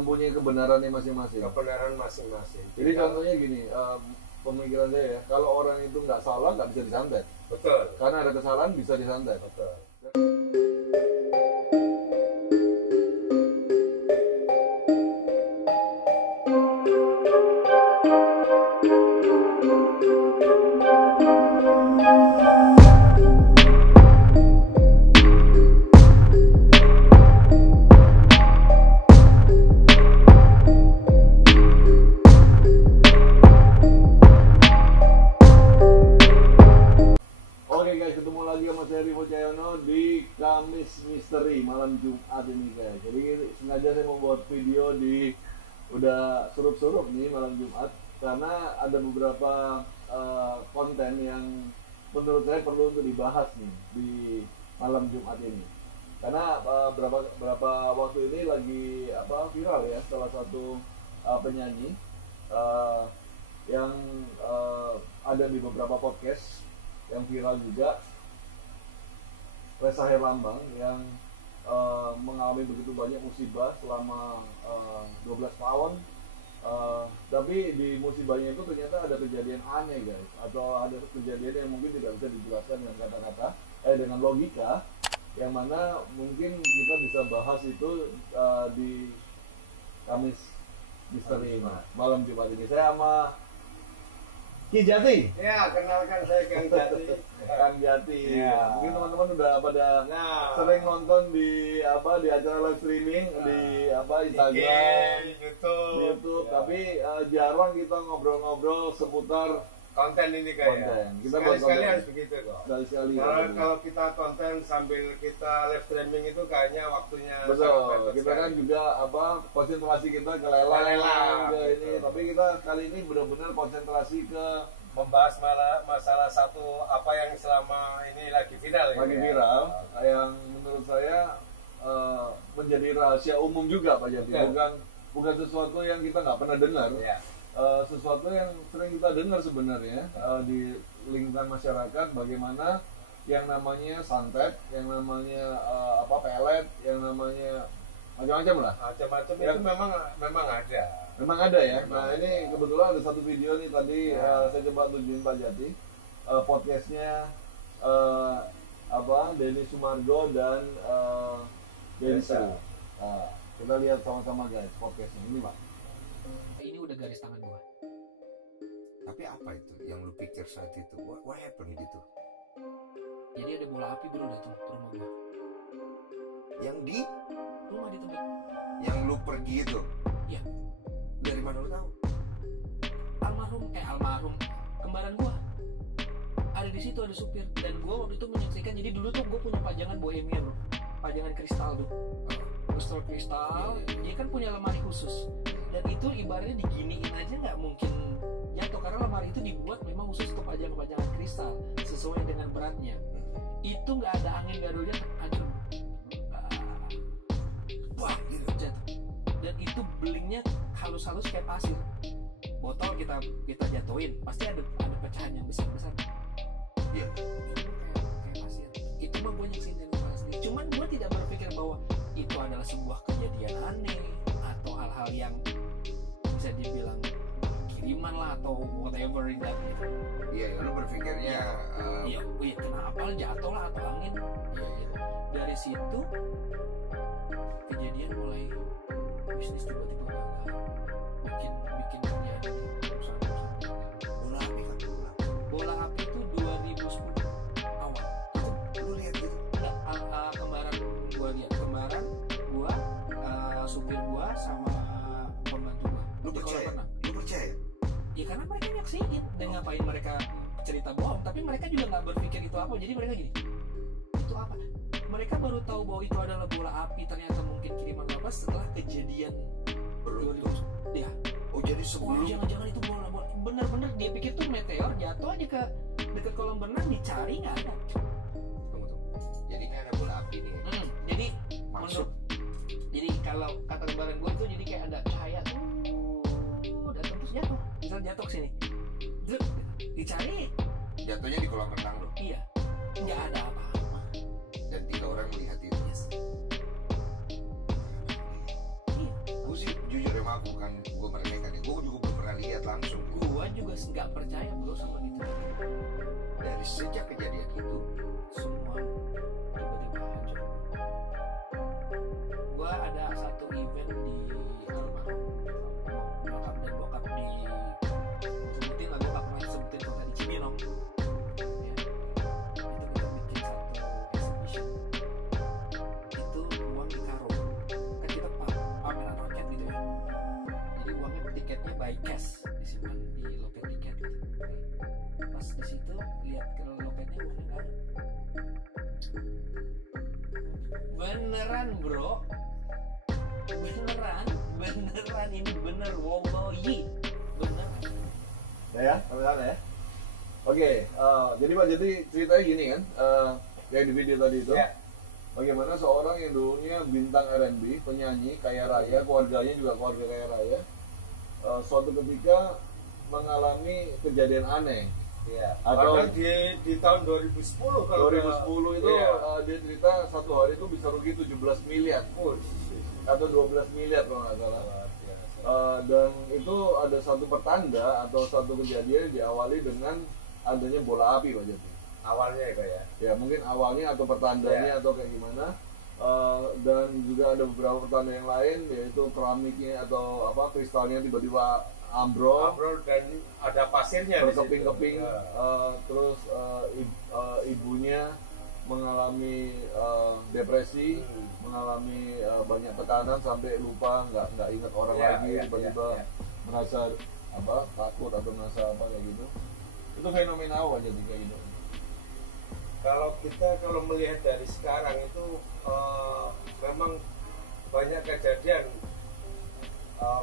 mempunyai kebenarannya masing-masing. Kebenaran masing-masing. Jadi contohnya gini, pemikiran saya ya, kalau orang itu nggak salah nggak bisa disantet. Betul. Karena ada kesalahan bisa disantet. Betul. Di Kamis Misteri malam Jumat ini guys. Jadi sengaja saya membuat video di udah surup-surup nih malam Jumat karena ada beberapa konten yang menurut saya perlu untuk dibahas nih di malam Jumat ini. Karena berapa waktu ini lagi viral ya salah satu penyanyi yang ada di beberapa podcast yang viral juga, Ressa Herlambang yang mengalami begitu banyak musibah selama 12 tahun, tapi di musibahnya itu ternyata ada kejadian aneh guys, atau ada kejadian yang mungkin tidak bisa dijelaskan dengan kata-kata, dengan logika, yang mana mungkin kita bisa bahas itu di Kamis Misteri malam Jumat ini. Saya sama Ki Jati. Ya, kenalkan saya Kang Jati. Kang Jati. Ya. Mungkin teman-teman udah pada sering nonton di acara live streaming di Instagram, di YouTube. Ya. Tapi jarang kita ngobrol-ngobrol seputar konten ini kayak. Konten. Kita sekali harus begitu kok. Sekali. Kalau kita konten sambil kita live streaming itu kayaknya waktunya. Betul. Kita kan juga konsentrasi kita ke lelang ke ini. Tapi kita kali ini benar-benar konsentrasi ke membahas masalah satu apa yang selama ini lagi viral. Viral, yang menurut saya menjadi rahasia umum juga Pak Jati. Bukan sesuatu yang kita nggak pernah dengar. Ya. Sesuatu yang sering kita dengar sebenarnya di lingkungan masyarakat, bagaimana yang namanya santet, yang namanya pelet, yang namanya macam-macam lah. Macam-macam itu memang ada. Memang ada ya. Nah ini kebetulan ada satu video nih tadi saya coba tunjukin Pak Jati, podcastnya Denny Sumargo dan Denisa. Kita lihat sama-sama guys podcastnya ini Pak. Ini udah garis tangan gua. Tapi apa itu yang lu pikir saat itu? What happened gitu? Jadi ada bola api bro datang ke rumah gua. Yang di rumah di tempat yang lu pergi itu? Iya. Dari mana lu tahu? Almarhum kembaran gua. Ada di situ, ada supir, dan gua waktu itu menyaksikan. Jadi dulu tuh gua punya pajangan Bohemian bro. Pajangan kristal tuh. Kristal, dia kan punya lemari khusus. Dan itu ibaratnya diginiin aja nggak mungkin jatuh, karena lemari itu dibuat memang khusus untuk pajangan-pajangan kristal sesuai dengan beratnya. Itu nggak ada angin, nggak ada hujan, hancur. Wah, gitu jatuh. Dan itu belingnya halus-halus kayak pasir. Botol kita jatuhin, pasti ada pecahan yang besar-besar. Iya. Kayak pasir. Itu mah gue nyeksin dan gue asli. Cuman gue tidak berpikir bahwa itu adalah sebuah kejadian aneh atau hal-hal yang bisa dibilang kiriman lah atau whatever itu. Iya, lu berpikirnya iya, kenapa jatuh lah atau angin. Iya. Dari situ kejadian mulai bisnis tiba-tiba gagal. Bikin kerjaan di perusahaan. Bola api itu 2010 awal. Lu lihat gitu? Kembaran gua, supir gua sama pembantu gua. Lu percaya? Ya karena mereka nyaksiin. Dan ngapain mereka cerita bohong? Tapi mereka juga nggak berpikir itu apa. Jadi mereka gini, itu apa? Mereka baru tahu bahwa itu adalah bola api. Ternyata mungkin kiriman apa setelah kejadian. Ya. Oh jadi sebelum? Jangan-jangan itu bola. Bener-bener dia pikir tuh meteor jatuh aja ke dekat kolam renang, dicari nggak ada. Tunggu. Jadi ini ada bola api nih. Jadi Masuk. Jadi kalau kata kembaran gue tuh jadi kayak ada cahaya tuh datang terus jatuh. Misal jatuh ke sini, dicari. Jatuhnya di kolam renang loh. Iya. Nggak ada apa-apa. Dan 3 orang melihat itu. Yes. Iya. Gue sih bukan gue meremehkan ya, gue juga belum pernah lihat langsung. Gua juga nggak percaya bro sama gitu. Dari sejak kejadian itu Semua tiba-tiba hancur. Gua ada satu event di almarhum nyokap dan bokap di sebutin lah, gua nggak pernah sebutin kota di Cibinong ya. Itu kita bikin satu exhibition, itu uang di karung kan, kita pameran roket gitu ya, jadi uangnya tiketnya by cash disimpan di loket tiket gitu. Pas di situ lihat ke loketnya uangnya nggak ada. Beneran bro, beneran ini bener, wallahi bener. Ya, teman-teman ya. Oke, jadi Pak, jadi ceritanya gini kan, kayak di video tadi itu. Ya. Bagaimana seorang yang dulunya bintang R&B, penyanyi kaya raya, keluarganya juga keluarga kaya raya, suatu ketika mengalami kejadian aneh. Iya. Atau- Bahkan di tahun 2010 kalau 2010 itu Iya. dia cerita satu hari itu bisa rugi 17 miliar atau 12 miliar kalau nggak salah. Luar biasa. Dan itu ada satu pertanda atau satu kejadian diawali dengan adanya bola api Pak Jati. Awalnya ya Kak ya. Ya mungkin awalnya atau pertandanya atau kayak gimana. Dan juga ada beberapa pertanda yang lain, yaitu keramiknya atau apa kristalnya tiba-tiba ambrol, Dan ada pasirnya di situ. berkeping-keping, Ya. terus ibunya mengalami depresi, mengalami banyak tekanan sampai lupa nggak ingat orang Ya, lagi, ya, tiba-tiba ya. merasa apa takut atau merasa apa kayak gitu. Itu fenomenal aja kayak gitu. Kalau melihat dari sekarang itu memang banyak kejadian,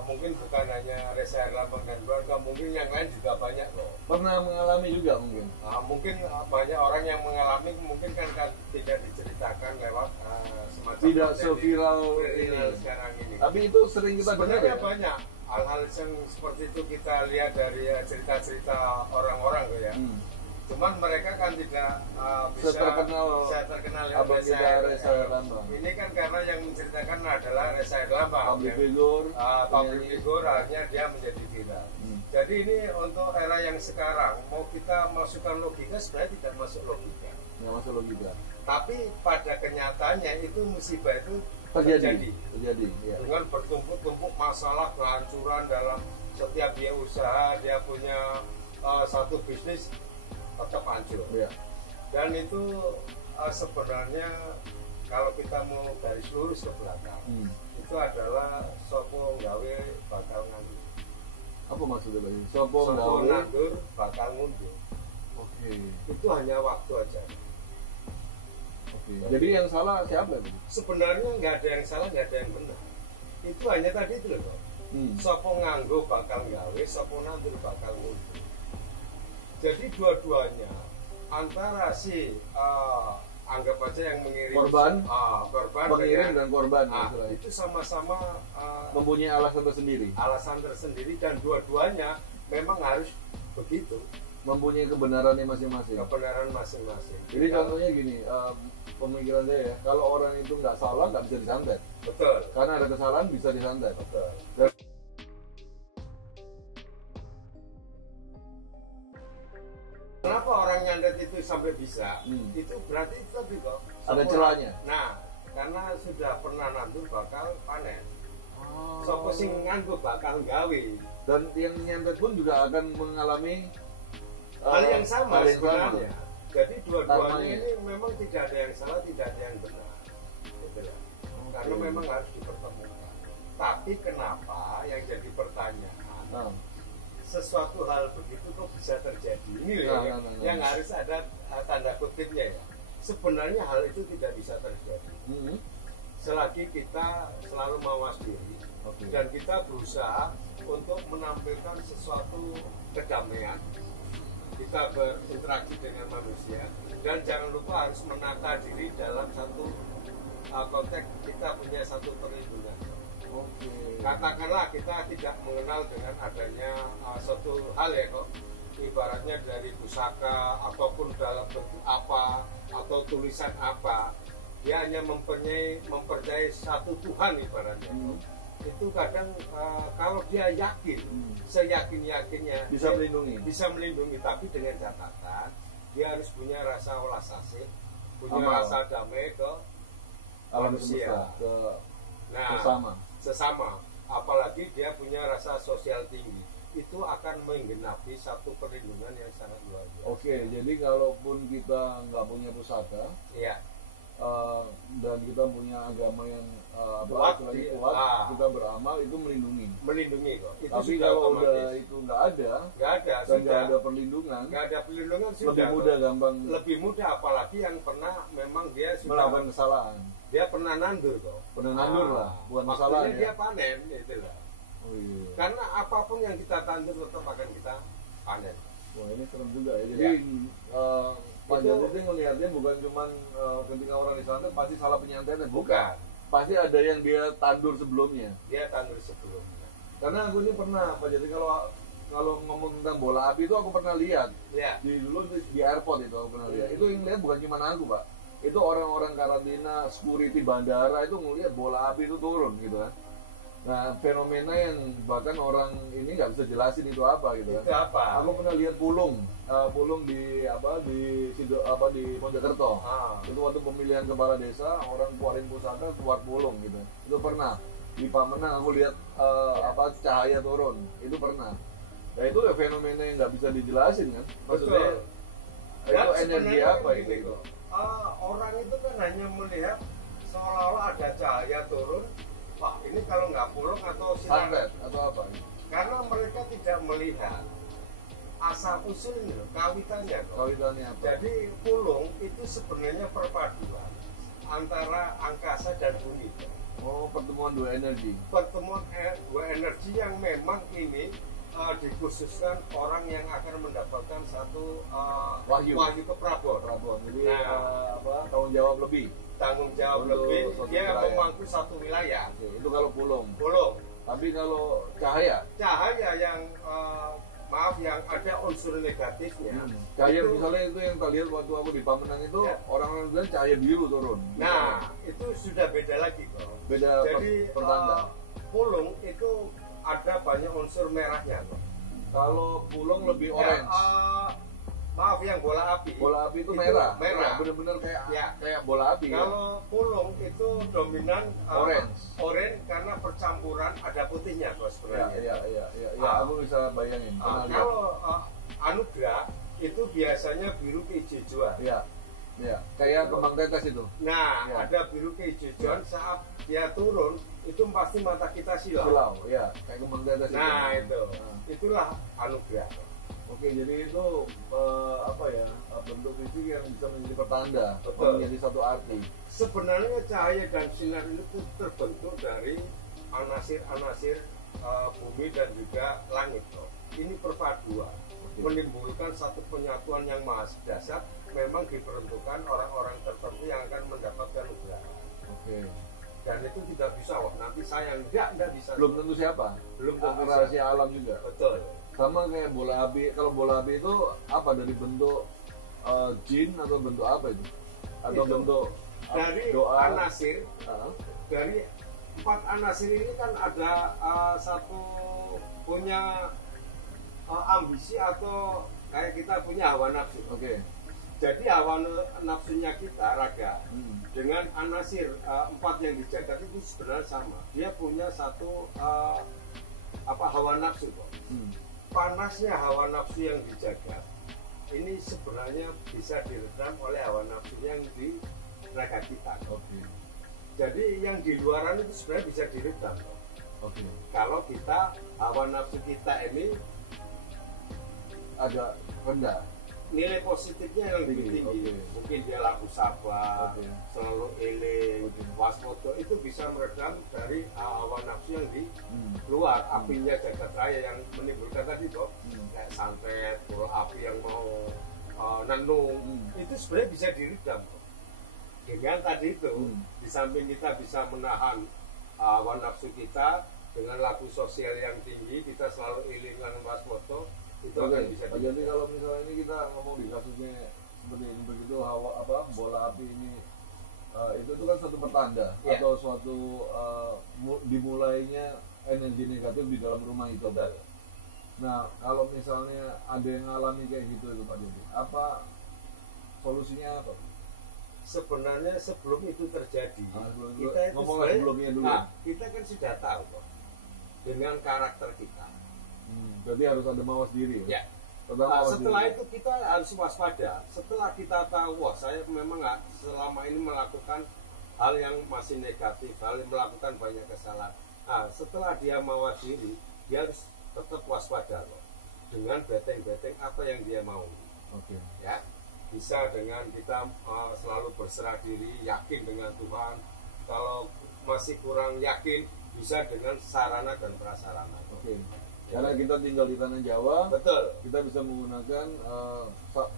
mungkin bukan hanya Reza Herlambang dan keluarga, mungkin yang lain juga banyak loh. Pernah mengalami juga mungkin. Mungkin banyak orang yang mengalami, mungkin kan tidak diceritakan lewat semacam Tidak konten seviral viral ini. sekarang ini. Tapi itu sering kita dengar Sebenarnya ya. banyak hal-hal yang seperti itu kita lihat dari cerita-cerita orang-orang tuh ya. Cuman mereka kan tidak bisa Seterkenal yang abang kita Reza Herlambang. Ini kan karena yang menceritakan adalah Reza Herlambang. Public yang, figure, public penyanyi. figure, akhirnya dia menjadi viral. Jadi ini untuk era yang sekarang, mau kita masukkan logika sebenarnya tidak masuk logika. Nggak masuk logika. Tapi pada kenyataannya itu musibah itu Terjadi, ya. dengan bertumpuk-tumpuk masalah kehancuran dalam setiap dia usaha, dia punya satu bisnis tetap hancur. Ya. Dan itu sebenarnya kalau kita mau garis lurus ke belakang, itu adalah sopo gawe bakal ngandur. Apa maksudnya tadi? Sopo Sopo gawe. nandur bakal ngundur. Oke. Itu hanya waktu aja. Oke. Jadi yang salah siapa itu? Sebenarnya nggak ada yang salah, nggak ada yang benar. Itu hanya tadi itu loh. Sopo nganggo bakal gawe, sopo nandur bakal ngundur. Jadi dua-duanya antara si anggap aja yang mengirim Korban, pengirim dengan- dan korban istilahnya. itu sama-sama Mempunyai alasan tersendiri, alasan tersendiri dan dua-duanya memang harus begitu, mempunyai kebenarannya masing-masing. kebenaran masing-masing. Jadi contohnya gini, pemikiran saya ya, kalau orang itu nggak salah nggak bisa disantet, Betul, karena ada kesalahan bisa disantet. betul. Dan- Kenapa orang nyandet itu sampai bisa? Itu berarti itu tadi kok. Ada celahnya. Nah, karena sudah pernah nandur bakal panen. Oh. Sopo sing nganggo bakal gawe. Dan yang nyantet pun juga akan mengalami Hal yang sama hal yang sebenarnya. Jadi dua-duanya Karmanya. ini memang tidak ada yang salah, tidak ada yang benar. Gitu ya. Karena memang harus dipertemukan. Tapi kenapa yang jadi pertanyaan, Nah, sesuatu hal begitu kok bisa terjadi? Ini loh yang harus ada tanda kutipnya ya. Sebenarnya hal itu tidak bisa terjadi. Selagi kita selalu mawas diri dan kita berusaha untuk menampilkan sesuatu kedamaian, kita berinteraksi dengan manusia, dan jangan lupa harus menata diri dalam satu konteks kita punya satu perlindungan. Katakanlah kita tidak mengenal dengan adanya suatu hal ya kok, ibaratnya dari pusaka ataupun dalam bentuk apa atau tulisan apa, dia hanya mempercayai satu Tuhan ibaratnya. itu kadang kalau dia yakin, seyakin-yakinnya bisa melindungi, tapi dengan catatan dia harus punya rasa welas asih, punya Amal. rasa damai ke alam manusia, semesta, nah, sesama, apalagi dia punya rasa sosial tinggi, itu akan menggenapi satu perlindungan yang sangat luar biasa. Oke, jadi kalaupun kita nggak punya pusaka, Iya. Dan kita punya agama yang Kuat, kuat, kita beramal itu melindungi kok. Itu tapi sudah kalau otomatis. udah itu nggak ada dan sudah nggak ada perlindungan sudah lebih mudah gampang lebih mudah, apalagi yang pernah memang dia sudah melakukan kesalahan, dia pernah nandur kok. lah, bukan Waktunya kesalahan dia ya. panen itu lah. Oh iya. Karena apapun yang kita tandur tetap akan kita panen. Wah ini serem juga ya. Jadi Pak Jati itu ngelihatnya bukan cuman ketika orang disantet pasti salah penyantetnya, bukan. Pasti ada yang dia tandur sebelumnya. Dia tandur sebelumnya. Karena aku ini pernah Pak Jati kalau ngomong tentang bola api itu aku pernah lihat. Ya. Dulu di airport itu aku pernah lihat. Itu yang lihat bukan cuma aku Pak. Itu orang-orang karantina, security bandara itu ngelihat bola api itu turun gitu kan. Nah fenomena yang bahkan orang ini nggak bisa jelasin itu apa gitu kan. Itu apa? Aku pernah lihat pulung di Mojokerto. Itu waktu pemilihan kepala desa orang keluarin pusaka keluar pulung gitu. Itu pernah di Pamenang aku lihat cahaya turun. Itu pernah. Nah itu ya fenomena yang nggak bisa dijelasin kan. Maksudnya itu energi apa itu? Orang itu kan hanya melihat seolah-olah ada cahaya turun. Wah ini kalau nggak pulung atau sinar atau apa? Karena mereka tidak melihat asal usulnya, kawitannya. Kawitannya apa? Jadi pulung itu sebenarnya perpaduan antara angkasa dan bumi. Oh, pertemuan dua energi. Pertemuan dua energi yang memang ini dikhususkan orang yang akan mendapatkan satu wahyu keprabon. Jadi tanggung jawab lebih. Tanggung jawab lebih, dia memangku satu wilayah. Oke, itu kalau pulung. Tapi kalau cahaya yang yang ada unsur negatifnya. Cahaya itu, misalnya itu yang tak lihat waktu aku di Pamenang itu orang-orang bilang cahaya biru turun. Nah, itu sudah beda lagi kok. Jadi pertanda. Pulung itu ada banyak unsur merahnya kok. Kalau pulung lebih orange. Yang bola api itu merah. Benar-benar kayak bola api. Kalau pulung itu dominan orange karena percampuran ada putihnya kok sebenarnya. Iya, aku bisa bayangin. Kalau anugerah itu biasanya biru kehijauan. Iya, kayak kembang tetes itu. Nah, ada biru kehijauan saat dia turun itu pasti mata kita silau. Iya, kayak kembang tetes. Nah, itulah anugerah. Oke, jadi itu bentuk fisik yang bisa menjadi pertanda, menjadi satu arti. Sebenarnya cahaya dan sinar itu terbentuk dari anasir-anasir bumi dan juga langit. Ini perpaduan, menimbulkan satu penyatuan yang maha dahsyat. Memang diperuntukkan orang-orang tertentu yang akan mendapatkan anugerah. Oke. Dan itu tidak bisa, nanti sayang enggak bisa. Belum tentu siapa. Belum tentu rahasia alam juga. Betul. Sama kayak bola api. Kalau bola api itu apa, dari bentuk jin atau bentuk apa itu? Atau itu bentuk dari doa anasir. Dari 4 anasir ini kan ada satu punya ambisi atau kayak kita punya hawa nafsu. Oke. Jadi hawa nafsunya kita raga dengan anasir 4 yang dijaga itu sebenarnya sama. Dia punya satu hawa nafsu kok. Panasnya hawa nafsu yang dijaga ini sebenarnya bisa diredam oleh hawa nafsu yang di raga kita. Jadi yang di luaran itu sebenarnya bisa diredam. Kalau kita hawa nafsu kita ini agak rendah, nilai positifnya yang lebih tinggi. Mungkin dia laku sabar, selalu eling, waspada, itu bisa meredam dari hawa nafsu yang di luar. Apinya jagat raya yang menimbulkan tadi kok kayak santet, bola api yang mau nenung, itu sebenarnya bisa diredam dengan tadi itu. Di samping kita bisa menahan hawa nafsu kita dengan laku sosial yang tinggi, kita selalu eling dan waspada, itu akan bisa. Jadi kalau misalnya ini kita ngomong di kasusnya seperti ini begitu, bola api ini itu kan satu pertanda atau suatu dimulainya energi negatif di dalam rumah itu. Betul. Nah, kalau misalnya ada yang ngalami kayak gitu itu Pak Jody, apa solusinya apa? Sebenarnya sebelum itu terjadi, kita itu sebelumnya dulu. Kita kan sudah tahu kok dengan karakter kita. Berarti harus ada mawas diri. Ya. Setelah itu kita harus waspada. Setelah kita tahu, wah saya memang selama ini melakukan hal yang masih negatif, hal yang melakukan banyak kesalahan. Setelah dia mawas diri, dia harus tetap waspada loh, dengan beteng-beteng apa yang dia mau. Oke. Ya, bisa dengan kita selalu berserah diri, yakin dengan Tuhan. Kalau masih kurang yakin, bisa dengan sarana dan prasarana. Oke. Karena kita tinggal di tanah Jawa, betul. Kita bisa menggunakan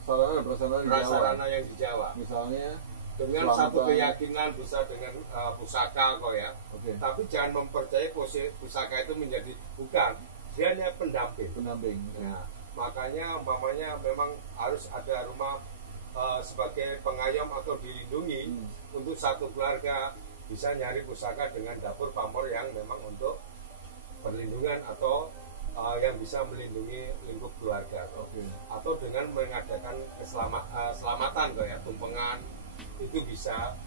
sarana dan prasarana yang di Jawa. Misalnya dengan satu keyakinan bisa dengan pusaka kok ya. Okay. Tapi jangan mempercayai pusaka itu menjadi bukan. Dia hanya pendamping. Nah, makanya umpamanya memang harus ada rumah sebagai pengayom atau dilindungi untuk satu keluarga, bisa nyari pusaka dengan dapur pamor yang memang untuk perlindungan atau yang bisa melindungi lingkup keluarga, atau dengan mengadakan keselamatan ya, tumpengan itu bisa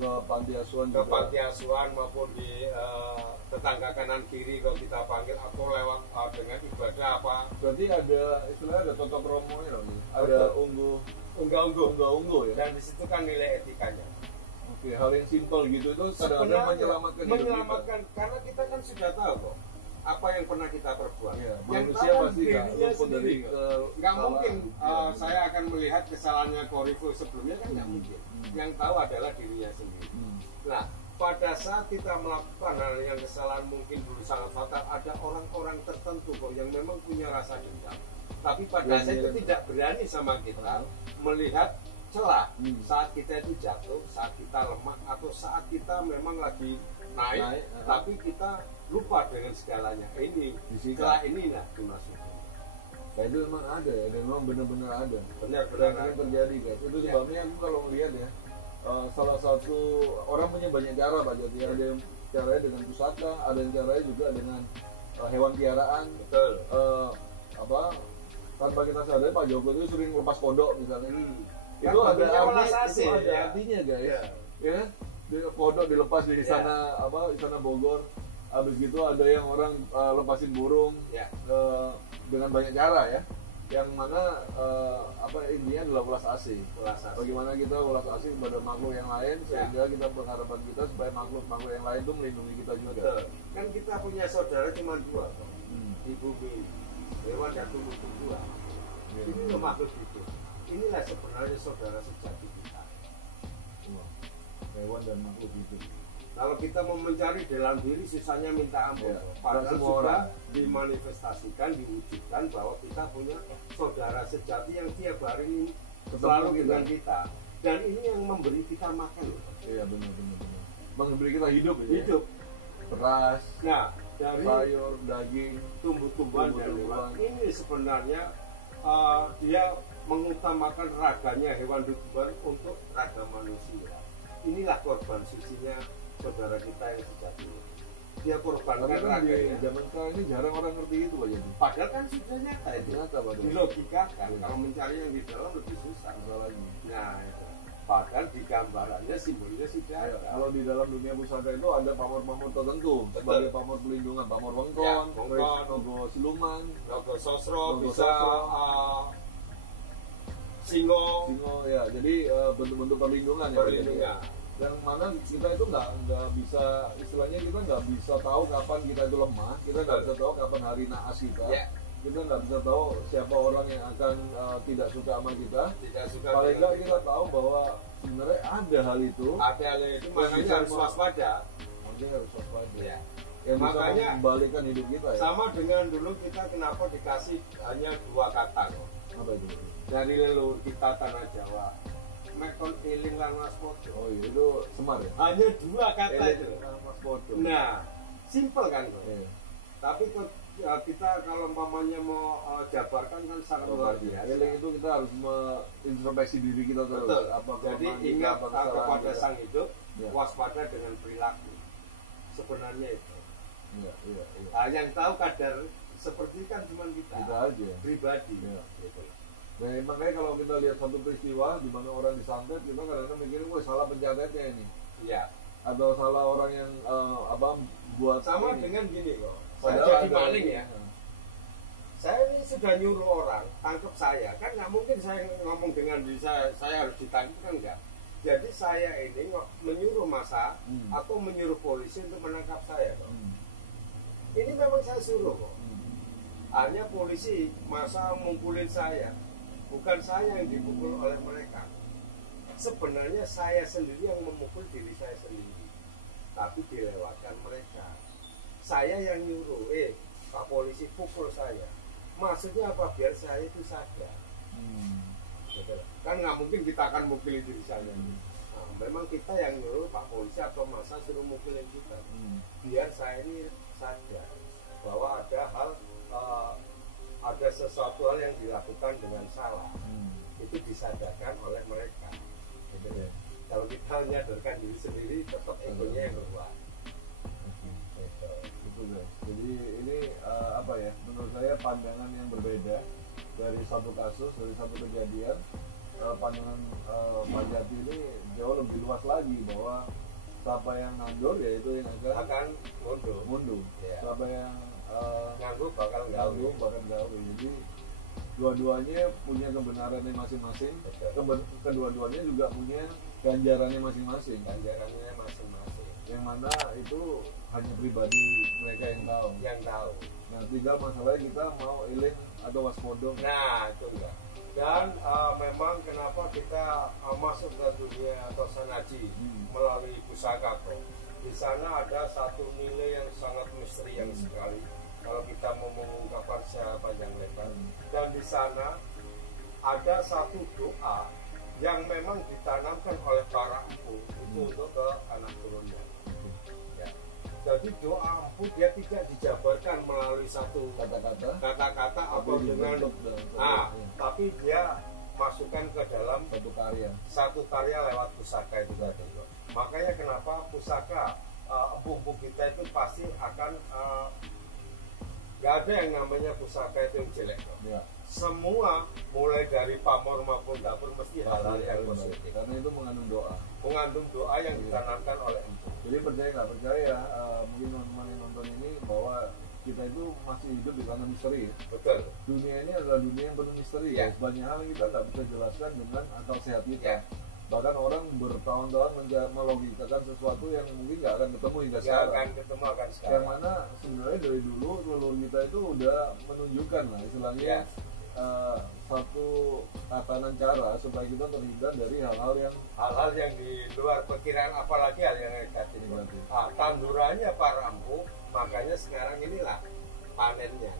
ke panti asuhan maupun di tetangga kanan kiri kalau kita panggil, atau lewat dengan ibadah apa. Berarti ada istilahnya ada toto promonya loh, ada unggah-ungguh ya. Dan di situ kan nilai etikanya. Oke, hal yang simpel gitu itu kadang-kadang menyelamatkan karena kita kan sudah tahu kok apa yang pernah kita perbuat. Ya, yang manusia tahu pasti dirinya sendiri. Nggak mungkin saya akan melihat kesalahannya Korifo sebelumnya, kan nggak mungkin. Yang tahu adalah dirinya sendiri. Nah, pada saat kita melakukan hal yang kesalahan mungkin dulu sangat fatal, ada orang-orang tertentu kok yang memang punya rasa dendam. Tapi pada saat itu tidak berani sama kita melihat celah saat kita itu jatuh, saat kita lemah, atau saat kita memang lagi naik. Tapi kita lupa dengan segalanya. Ini setelah ini dimasukin. Nah, itu memang ada ya, dan memang benar-benar ada. Benar-benar terjadi guys. Itu sebabnya aku kalau melihat ya, salah satu orang punya banyak cara Pak Jody. Ada yang caranya dengan pusaka, ada yang caranya juga dengan hewan piaraan. Betul. Tanpa kita sadar Pak Joko itu sering lepas kodok misalnya. Itu kan ada artinya guys. Ya, kodok dilepas di sana Istana Bogor. Habis gitu ada yang orang lepasin burung dengan banyak cara ya, yang mana intinya adalah ulas asih. Bagaimana kita ulas asih kepada makhluk yang lain sehingga kita pengharapan kita supaya makhluk yang lain itu melindungi kita juga. Betul. Kan kita punya saudara cuma dua kok, di bumi, hewan dan tumbuh-tumbuhan. Ini makhluk hidup. Inilah sebenarnya saudara sejati kita. Hewan dan makhluk hidup. Kalau kita mau mencari dalam diri, sisanya minta ampun. Padahal sudah dimanifestasikan, diwujudkan bahwa kita punya saudara sejati yang tiap hari ini selalu dengan kita. Dan ini yang memberi kita makan. Iya benar. Memberi kita hidup. Hidup. Beras. Nah, dari sayur, daging, tumbuh-tumbuhan dan hewan. Ini sebenarnya dia mengutamakan raganya hewan tumbuhan untuk raga manusia. Inilah korban sucinya saudara kita yang sejati. Dia korbankan raganya. Zaman sekarang ini jarang orang ngerti itu Pak Jody. Padahal kan sudah nyata itu. Dilogikakan. Kalau mencari yang di dalam lebih susah lagi. Nah, itu. Padahal di gambarannya simbolnya sudah ada. Kalau di dalam dunia pusaka itu ada pamor-pamor tertentu. Sebagai pamor pelindungan, pamor wengkon, nogo siluman, nogo sosro, bisa singo ya. Jadi bentuk-bentuk perlindungan. Yang mana kita itu nggak bisa, istilahnya kita nggak bisa tahu kapan kita itu lemah, kita nggak bisa tahu kapan hari naas kita, kita nggak bisa tahu siapa orang yang akan tidak suka sama kita. Paling nggak kita tahu bahwa sebenarnya ada hal itu. Makanya harus waspada. Ya. Yang makanya bisa membalikan hidup kita ya. Sama dengan dulu kita kenapa dikasih hanya 2 kata kok. Apa itu? Dari leluhur kita tanah Jawa. Mekon eling lan waspada. Oh iya, itu Semar ya? Hanya 2 kata itu. Waspada. Nah, simpel kan kok. Tapi ya, kita kalau umpamanya mau jabarkan kan sangat luar biasa. Healing itu kita harus mengintrospeksi diri kita terus. Betul. Apa jadi ingat kepada sang hidup, waspada dengan perilaku. Sebenarnya itu. Iya. Nah, yang tahu kadar seperti kan cuma kita aja. Pribadi. Gitu. Nah, makanya kalau kita lihat satu peristiwa di mana orang disantet, kita kadang-kadang mikirin, wah salah pencatatnya ini. Iya. Atau salah orang yang buat sama ini. dengan gini loh. Padahal Saya jadi ada maling ya. Saya ini sudah nyuruh orang tangkap saya, kan nggak mungkin saya ngomong dengan diri saya harus ditangkap kan enggak. Jadi saya ini menyuruh massa atau menyuruh polisi untuk menangkap saya. Ini memang saya suruh kok. Hanya polisi massa mukulin saya, bukan saya yang dipukul oleh mereka. Sebenarnya saya sendiri yang memukul diri saya sendiri, tapi dilewatkan mereka. Saya yang nyuruh, Pak polisi pukul saya. Maksudnya apa? Biar saya itu sadar. Gitu. Kan nggak mungkin kita akan mukuli diri saya. Nah, memang kita yang nyuruh Pak polisi atau massa suruh mukulin kita. Biar saya ini sadar bahwa ada sesuatu hal yang dilakukan dengan salah. Itu disadarkan oleh mereka. Gitu ya. Kalau kita menyadarkan diri sendiri, tetap egonya yang keluar. Jadi ini menurut saya pandangan yang berbeda dari satu kasus, dari satu kejadian. Pandangan Pak Jati ini jauh lebih luas lagi, bahwa siapa yang nganggur ya itu yang akan mundur. Ya. Siapa yang nganggur bakal gawe. Jadi dua-duanya punya kebenarannya masing-masing. Kedua-duanya juga punya ganjarannya masing-masing. Yang mana itu hanya pribadi mereka yang tahu. Nah, tinggal masalahnya kita mau healing atau waspada. Nah, itu enggak. Dan memang kenapa kita masuk ke dunia atau sanaji melalui pusaka kok. Di sana ada satu nilai yang sangat misterius sekali. Kalau kita mau mengungkapkan secara panjang lebar. Dan di sana ada satu doa yang memang ditanamkan oleh para empu itu untuk ke anak turunnya. Ya. Jadi doa empu dia tidak dijabarkan melalui satu kata-kata atau dengan tapi dia masukkan ke dalam satu karya lewat pusaka itu tadi. Makanya kenapa pusaka empu-empu kita itu pasti akan gak ada yang namanya pusaka itu yang jelek. Semua mulai dari pamor maupun dapur mesti hal-hal yang positif. Karena itu mengandung doa yang ditanamkan oleh empu. Jadi percaya nggak percaya, mungkin teman-teman yang nonton ini, bahwa kita itu masih hidup di tanah misteri. Betul. Dunia ini adalah dunia yang penuh misteri. Banyak hal yang kita nggak bisa jelaskan dengan akal sehat kita. Bahkan orang bertahun-tahun melogikakan sesuatu yang mungkin nggak akan ketemu hingga sekarang. Yang mana sebenarnya dari dulu leluhur kita itu udah menunjukkan lah istilahnya satu tatanan cara supaya kita terhindar dari hal-hal yang di luar perkiraan, apalagi hal yang negatif. Tandurannya para empu, makanya sekarang inilah panennya.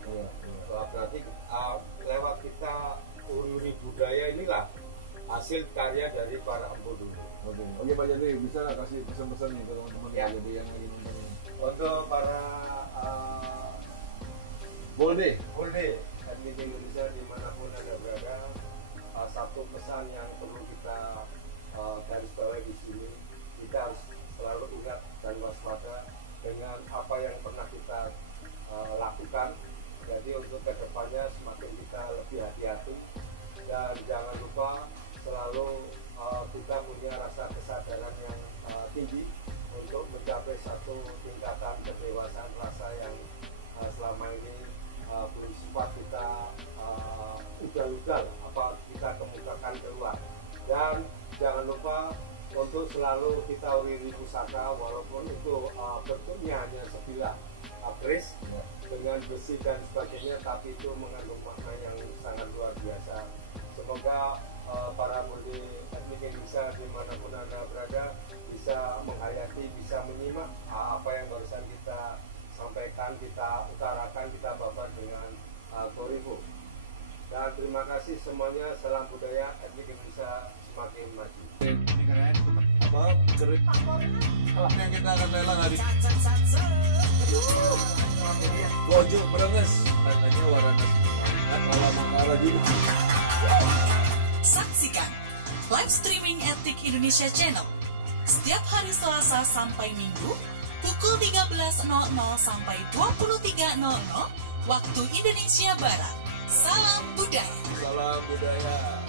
Berarti lewat kita ururi budaya inilah hasil karya dari para empu dulu. Oke Pak Jati, bisa nggak kasih pesan-pesan nih ke teman-teman Jadi yang lagi nonton ini? Untuk para Boleh etnik Indonesia dimanapun Anda berada, satu pesan yang perlu kita garis bawahi di sini, kita harus selalu ingat dan waspada dengan apa yang pernah kita lakukan. Jadi untuk kedepannya semakin kita lebih hati-hati, dan jangan lupa selalu kita punya rasa kesadaran yang tinggi untuk mencapai satu tingkatan kedewasaan rasa yang selama ini bersifat kita ugal-ugal apa kita kemukakan keluar. Dan jangan lupa untuk selalu kita uriri pusaka, walaupun itu bentuknya hanya sebilah keris dengan besi dan sebagainya, tapi itu mengandung makna yang sangat luar biasa. Semoga para murid etnik Indonesia dimanapun Anda berada bisa menghayati, bisa menyimak apa yang barusan kita sampaikan, kita utarakan, kita babat dengan Korifo. Dan terima kasih semuanya. Salam budaya etnik Indonesia semakin maju. Gerit yang kita akan lelang hari Gojo berenges katanya Waranas kalau makara juga. Saksikan live streaming Etik Indonesia Channel setiap hari Selasa sampai Minggu pukul 13.00 sampai 23.00 waktu Indonesia Barat. Salam budaya. Salam budaya.